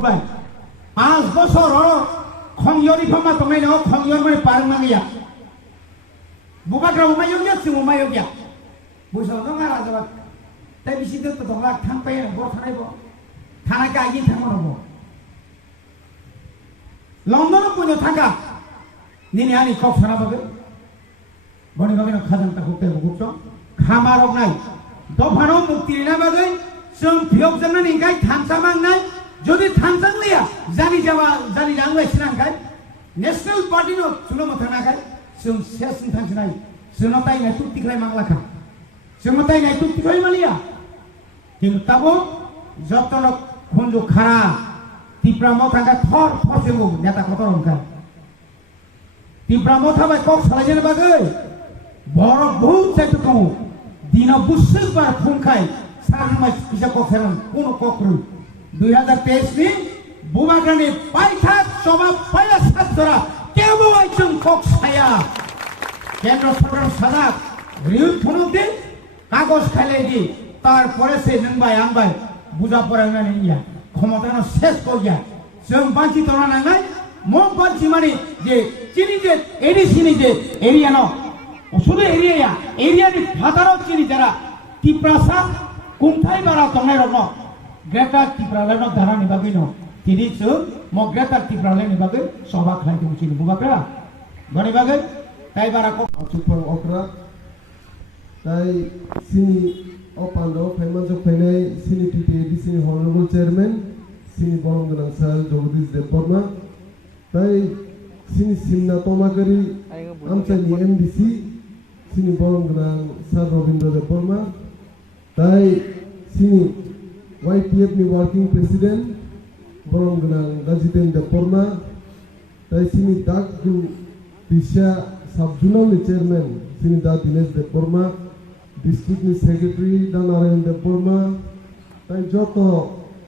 বুটবাই 5 বছর খংয়রি ফামা তংনাই নাও খংয়র মানে পারং নাঙ্গিয়া বুবাগ্রা উমায়গিয়া সিং উমায়গিয়া বুঝাও দং আর আজাবা তাই বিসি তো দংলা থাংপাই বড় থানাইব থানাকে আগিয়ে থাকবো লন্ডন পুজো থাকা নিনি আনি কক থানা পাবে বনি বাগে খাজানটা করতে বুকছ খামার নাই দফানো মুক্তি না বাগে जों फियक जानानै गाय थांसामांनाय जुदि थांसांलिया जानि जावा जानि नांलाय सिनांखाय नेशनल पार्टी नो सुलम थानाखाय जों सेसन थांसनाय जोंना ताइनाय तुक्तिख्लाय मांलाखा जोंना ताइनाय तुक्तिख्लाय मालिया किन्तु ताबो जतन खुंजु खारा तिप्रामो थांगा थर फसेमु नेता कतरंखा तिप्रामो थाबाय कक सालायजेन बागै बर बहुत साइटुकौ दिना बुसुल बार खुंखाय सारमाय bisa kokheran kono kokru 2023 ni bumagrani paitha soba paya satdora kebo aicung kok saya kendra sodor sadak riut phonode kagos khalegi তারপরে সে নংবাই আংবাই বুঝা পড়ানা নিয়া ক্ষমতানো শেষ করিয়া जों বাঞ্চি তোরা নাঙ্গাই মো বাঞ্চি মানে যে চিনি যে এডিসিনি যে এরিয়া ন শুধু এরিয়ানি ভাতারও চিনি যারা টিপ্রাসা कुंथाई बारा तंगाई रनो ग्रेटर तिप्राले नो धारा निबागै नो तिनि सु मो ग्रेटर तिप्राले निबागै सभा खाइ दं सिनि बुबाग्रा गनि बागै ताइ बारा को चुपang okra ताइ सिनि अपाndo फाइमान जो फाइनाय सिनि टिटिएडि सिनि honorable chairman सिनि बरम गोनां सार जगदीश देबबर्मा ताइ सिनि सिमना तमागरी आमचाइनि एमडीसी सिनि बरम गोनां सार रविन्द्र देबबर्मा ताइ सिनि YPF नि वर्किंग प्रेसिडेंट बरम गोनां दाजितेन देबबर्मा ताइ सिनि दागु दिशा सब जोनल नि चेयरमैन सिनि दा दिनेश देबबर्मा डिस्ट्रिक्ट नि सेक्रेटारी दा नारायण देबबर्मा ताइ जतो